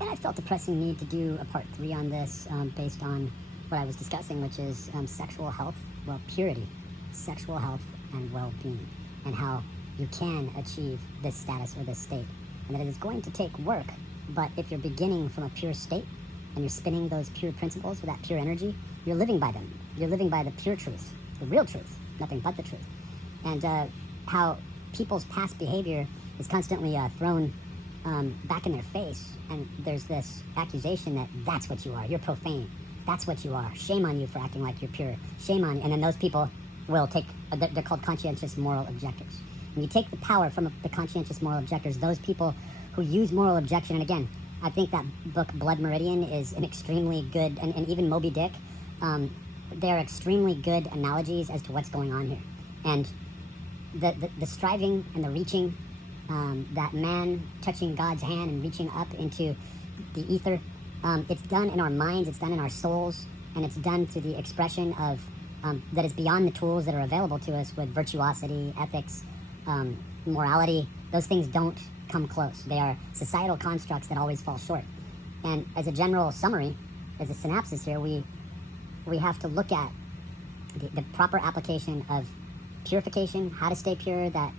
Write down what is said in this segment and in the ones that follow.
And I felt a pressing need to do a part 3 on this based on what I was discussing, which is sexual health, well, purity, sexual health and well-being, and how you can achieve this status or this state. And that it is going to take work, but if you're beginning from a pure state and you're spinning those pure principles with that pure energy, you're living by them. You're living by the pure truth, the real truth, nothing but the truth. And how people's past behavior is constantly thrown back in their face, and there's this accusation that that's what you are, you're profane, that's what you are, shame on you for acting like you're pure, shame on you. And then those people will take, they're called conscientious moral objectors. And you take the power from the conscientious moral objectors, those people who use moral objection. And again, I think that book Blood Meridian is an extremely good, and even Moby Dick, they're extremely good analogies as to what's going on here. And the striving and the reaching, that man touching God's hand and reaching up into the ether, it's done in our minds, it's done in our souls, and it's done through the expression of that is beyond the tools that are available to us with virtuosity, ethics, morality. Those things don't come close. They are societal constructs that always fall short. And as a general summary, as a synopsis here, we have to look at the proper application of purification, how to stay pure. That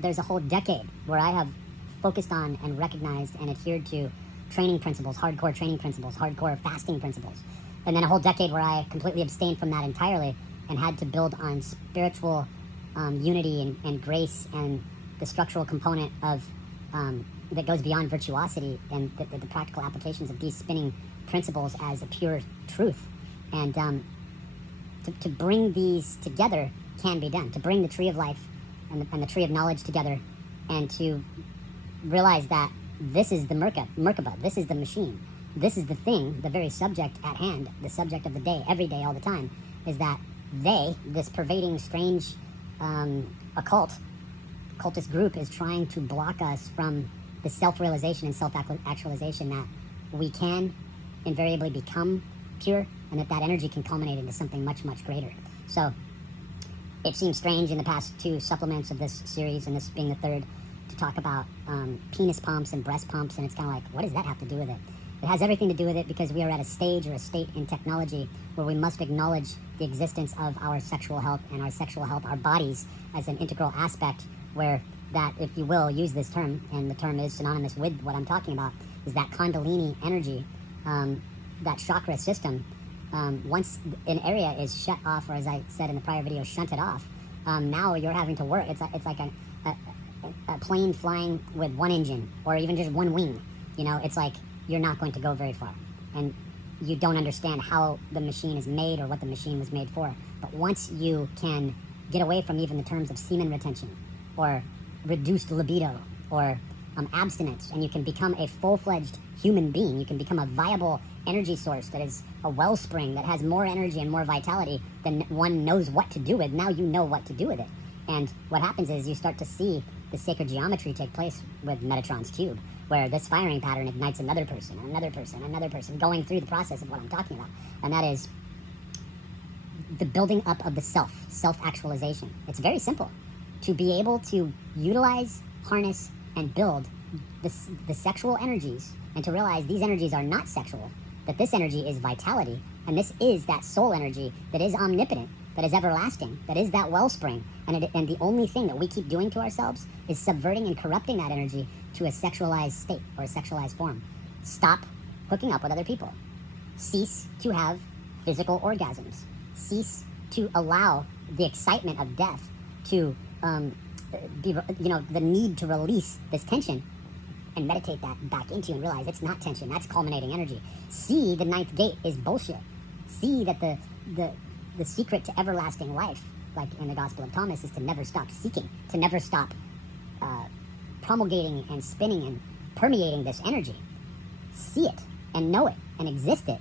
there's a whole decade where I have focused on and recognized and adhered to training principles, hardcore fasting principles. And then a whole decade where I completely abstained from that entirely and had to build on spiritual unity and grace and the structural component of that goes beyond virtuosity and the practical applications of these spinning principles as a pure truth. And to bring these together can be done. To bring the tree of life and the tree of knowledge together, and to realize that this is the Merkaba, this is the machine, this is the thing, the very subject at hand, the subject of the day, every day, all the time, is that this pervading, strange, occultist group is trying to block us from the self-realization and self-actualization that we can invariably become pure, and that energy can culminate into something much, much greater. So it seems strange in the past 2 supplements of this series, and this being the 3rd, to talk about penis pumps and breast pumps, and it's kind of like, what does that have to do with it? It has everything to do with it because we are at a stage or a state in technology where we must acknowledge the existence of our sexual health and our sexual health, our bodies, as an integral aspect, where that, if you will, use this term, and the term is synonymous with what I'm talking about, is that Kundalini energy, that chakra system. Once an area is shut off, or as I said in the prior video, shunted off, now you're having to work. It's like a plane flying with one engine, or even just one wing. You know, it's like you're not going to go very far, and you don't understand how the machine is made or what the machine was made for. But once you can get away from even the terms of semen retention, or reduced libido, or abstinence, and you can become a full-fledged human being, you can become a viable energy source that is a wellspring that has more energy and more vitality than one knows what to do with. Now you know what to do with it. And what happens is you start to see the sacred geometry take place with Metatron's cube, where this firing pattern ignites another person, another person, another person, going through the process of what I'm talking about. And that is the building up of the self-actualization. It's very simple. To be able to utilize, harness, and build the sexual energies, and to realize these energies are not sexual, that this energy is vitality, and this is that soul energy that is omnipotent, that is everlasting, that is that wellspring, and the only thing that we keep doing to ourselves is subverting and corrupting that energy to a sexualized state or a sexualized form. Stop hooking up with other people. Cease to have physical orgasms. Cease to allow the excitement of death to the need to release this tension, and meditate that back into you and realize it's not tension, that's culminating energy. See the 9th gate is bullshit. See that the secret to everlasting life, like in the Gospel of Thomas, is to never stop seeking, to never stop promulgating and spinning and permeating this energy. See it and know it and exist it,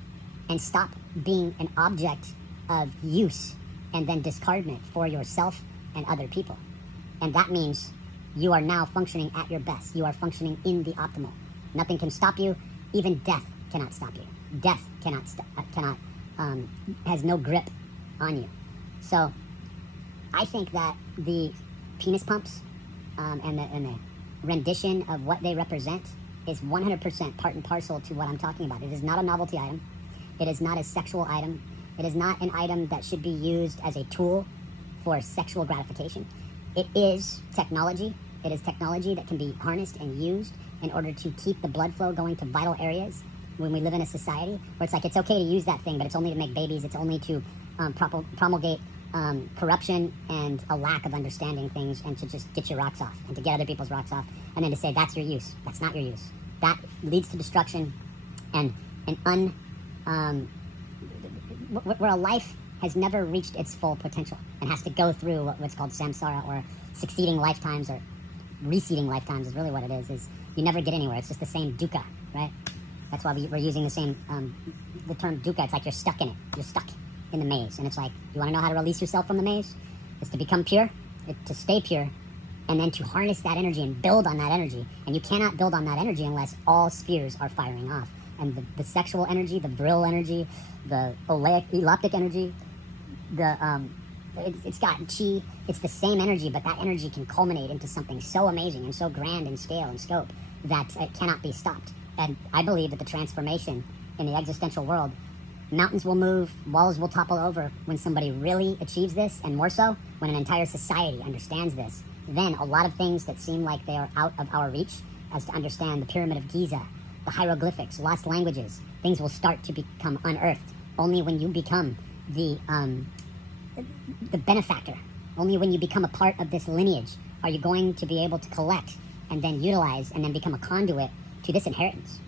and stop being an object of use and then discardment for yourself and other people. And that means you are now functioning at your best. You are functioning in the optimal. Nothing can stop you. Even death cannot stop you. Death has no grip on you. So I think that the penis pumps and the rendition of what they represent is 100% part and parcel to what I'm talking about. It is not a novelty item. It is not a sexual item. It is not an item that should be used as a tool for sexual gratification. It is technology. It is technology that can be harnessed and used in order to keep the blood flow going to vital areas when we live in a society where it's like it's okay to use that thing, but it's only to make babies. It's only to promulgate corruption and a lack of understanding things, and to just get your rocks off and to get other people's rocks off, and then to say that's your use. That's not your use. That leads to destruction and where a life has never reached its full potential and has to go through what's called samsara, or succeeding lifetimes, or reseeding lifetimes is really what it is you never get anywhere. It's just the same dukkha, right? That's why we're using the same, the term dukkha. It's like you're stuck in it. You're stuck in the maze. And it's like, you want to know how to release yourself from the maze? It's to become pure, to stay pure, and then to harness that energy and build on that energy. And you cannot build on that energy unless all spheres are firing off. And the sexual energy, the vril energy, the eloptic energy, it's got chi. It's the same energy, but that energy can culminate into something so amazing and so grand in scale and scope that it cannot be stopped. And I believe that the transformation in the existential world, mountains will move, walls will topple over when somebody really achieves this, and more so when an entire society understands this. Then a lot of things that seem like they are out of our reach, as to understand the Pyramid of Giza, the hieroglyphics, lost languages, things will start to become unearthed. Only when you become the benefactor, only when you become a part of this lineage are you going to be able to collect and then utilize and then become a conduit to this inheritance.